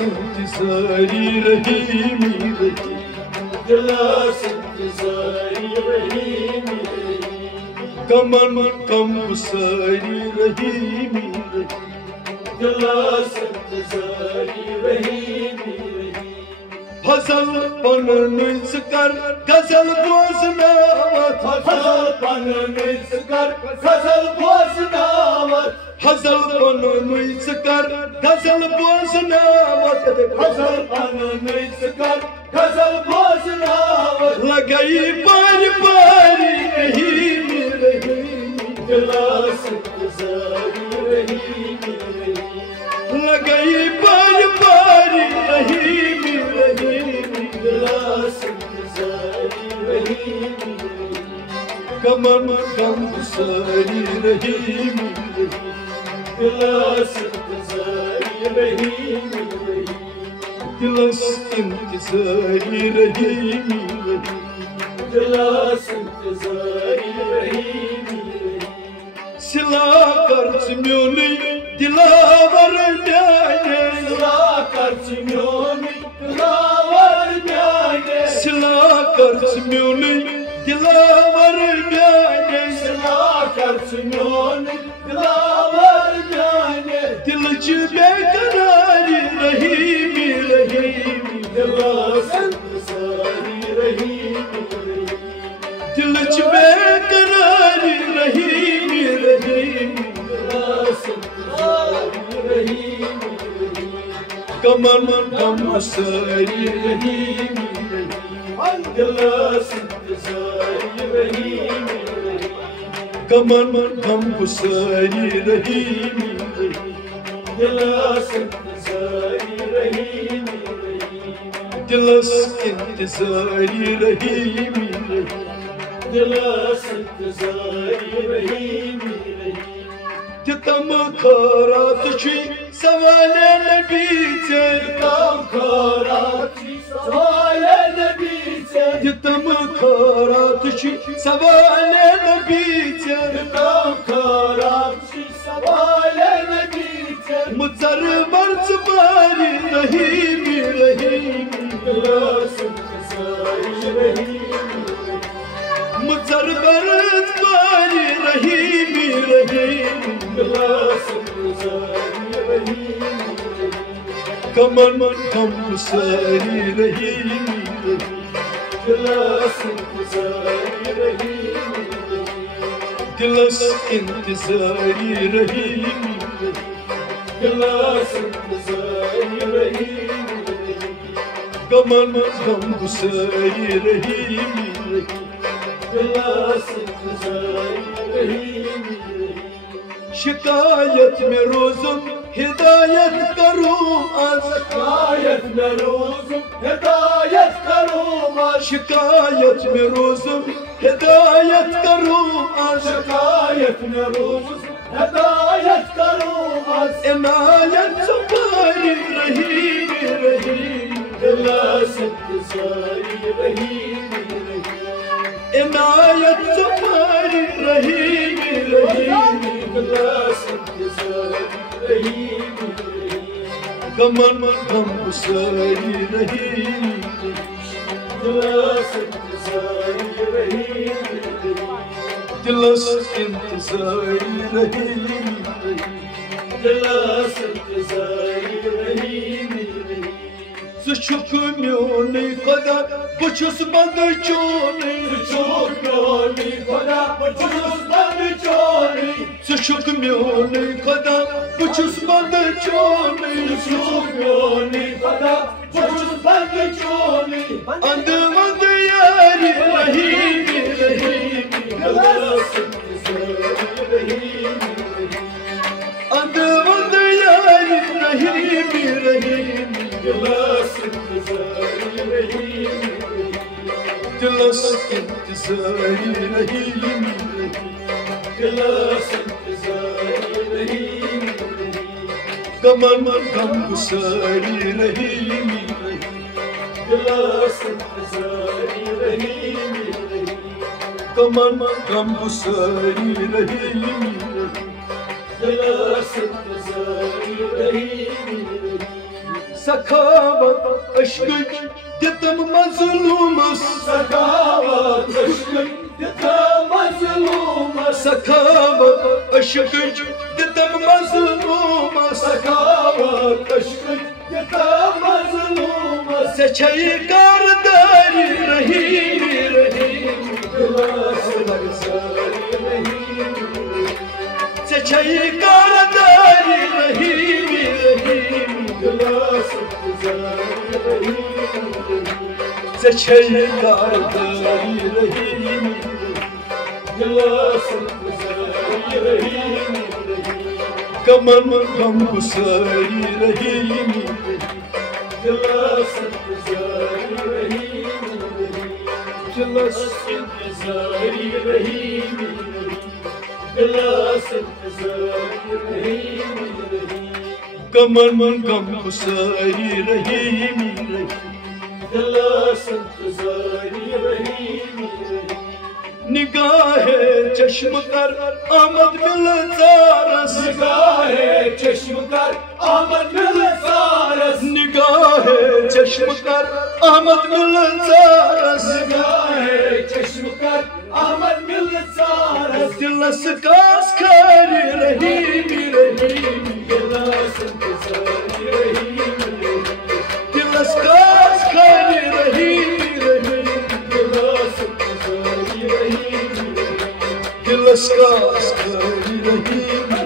انتظاری رحیمی رحیم دلاس انتظاری رحیمی کمن کم ساری رحیمی رحیم دلاس انتظاری رحیمی فضل پنن ذکر غزل بوزناوت فضل پنن ذکر غزل بوزناوت فضل پنن ذکر غزل بوزناوت فضل پنن ذکر غزل بوزناوت لگائی باری باری رحیمی رحیمی دلاس انتظاری رحیمی لگائی باری باری رحیمی رحیمی دلاس انتظاری رحیمی کمن کم ساری رحیمی دلاس انتظاری رحیمی دلس انتظاری رحیمی دلاس انتظاری رحیمی سلا کرچ میونی دلاور میانے سلا کرچ میونی دلاور میانے سلا کرچ میونی دلاور میانے سلا کرچ میونی دلاور میانے دلچ بے قراری رحیمی رحیمی دلاس انتظاری رحیمی دلچ بے قراری رحیمی رحیمی دلاس انتظاری رحیمی کمن کم ساری رحیمی دلاس انتظاری رحیمی کمن کم ساری رحیمی دلاس انتظاری رحیمی دلس انتظاری رحیمی دلاس انتظاری رحیمی تم خورات چی سوال نبی سے تم خوراتی سوال نبی سے تم خورات چی سوال نبی سے تم خوراتی سوال نبی سے مزر مرز باری رحیمی رحیمی دلاس انتظاری رحیمی مزر مرز باری رحیمی رحیمی دلاس انتظاری رحیمی کمن کم ساری رحیمی دلاس انتظاری رحیمی دلس انتظاری رحیمی دلاس انتظاری رحیمی کمن کم ساری رحیمی دلاس انتظاری رحیمی شکایت میں روزم ہدایت کروں از شکایت میں روزم ہدایت کروں از شکایت میں روزم ہدایت کروں از شکایت میں روزم ہدایت کروں از عنایت سپاری رحیمی رحیمی دلاس انتظاری رحیمی عنایت سپاری رحیمی رحیمی دلاس انتظاری رحیمی کمن کم ساری رحیمی دلاس انتظاری رحیمی دلس انتظاری رحیمی دلاس انتظاری رحیمی زچک میونی قدر بچس بند چونی زچک میونی قدر بچس بند چونی زچک میونی قدر بچس بند چونی زچک میونی قدر بچس بند چونی اند اند یاری رحیمی رحیمی دلاس انتظاری رحیمی اند اند یاری رحیمی رحیمی دلاس انتظاری رحیمی دلس انتظاری رحیمی دلاس انتظاری رحیمی کمن کم ساری رحیمی دلاس انتظاری رحیمی کمن کم ساری رحیمی دلاس انتظاری رحیمی سخاوت عشقٕچ دِتم مظلوٗمس سخاوت عشقٕچ دِتم مظلوٗمس سخاوت عشقٕچ دِتم مظلوٗمس سخاوت عشقٕچ دِتم مظلوٗمس ژےٚ چھےٚ کارداری رحیٖمی رحیٖمی دِلس گُزٲری رحیٖمی ژےٚ چھےٚ کارداری رحیٖمی رحیٖمی دِلس گُزٲری رحیٖمی ژےٚ چھےٚ کارداری رحیٖمی دِلس گُزٲری رحیٖمی غمن غم گُسٲری رحیٖمی دِلس گُزٲری رحیٖمی دِلس گُزٲری رحیٖمی دِلس گُزٲری رحیٖمی غمن غم گُسٲری رحیٖمی دِلس گُزٲری رحیٖمی نگاہ چشم کر آمد ملزارس نگاہ چشم کر آمد ملزارس نگاہ چشم کر آمد ملزارس نگاہ چشم کر آمد ملزارس دلس کاس خٲری رحیٖمی رحیٖمی دِلس گُزٲری رحیٖمی دلس کاس خٲری رحیٖمی رحیٖمی دِلس گُزٲری رحیٖمی دلس کاس خٲری رحیٖمی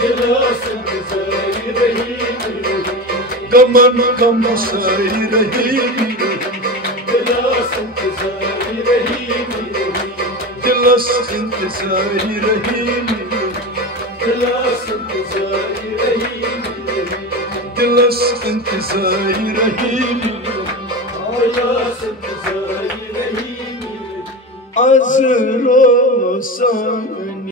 دِلس گُزٲری رحیٖمی غمن غم گُسٲری رحیٖمی دِلس گُزٲری رحیٖمی دلس انتظاری رحیٖمی دِلس گُزٲری رحیٖمی دلس انتظاری رحیٖمی دِلس گُزٲری رحیٖمی از روزان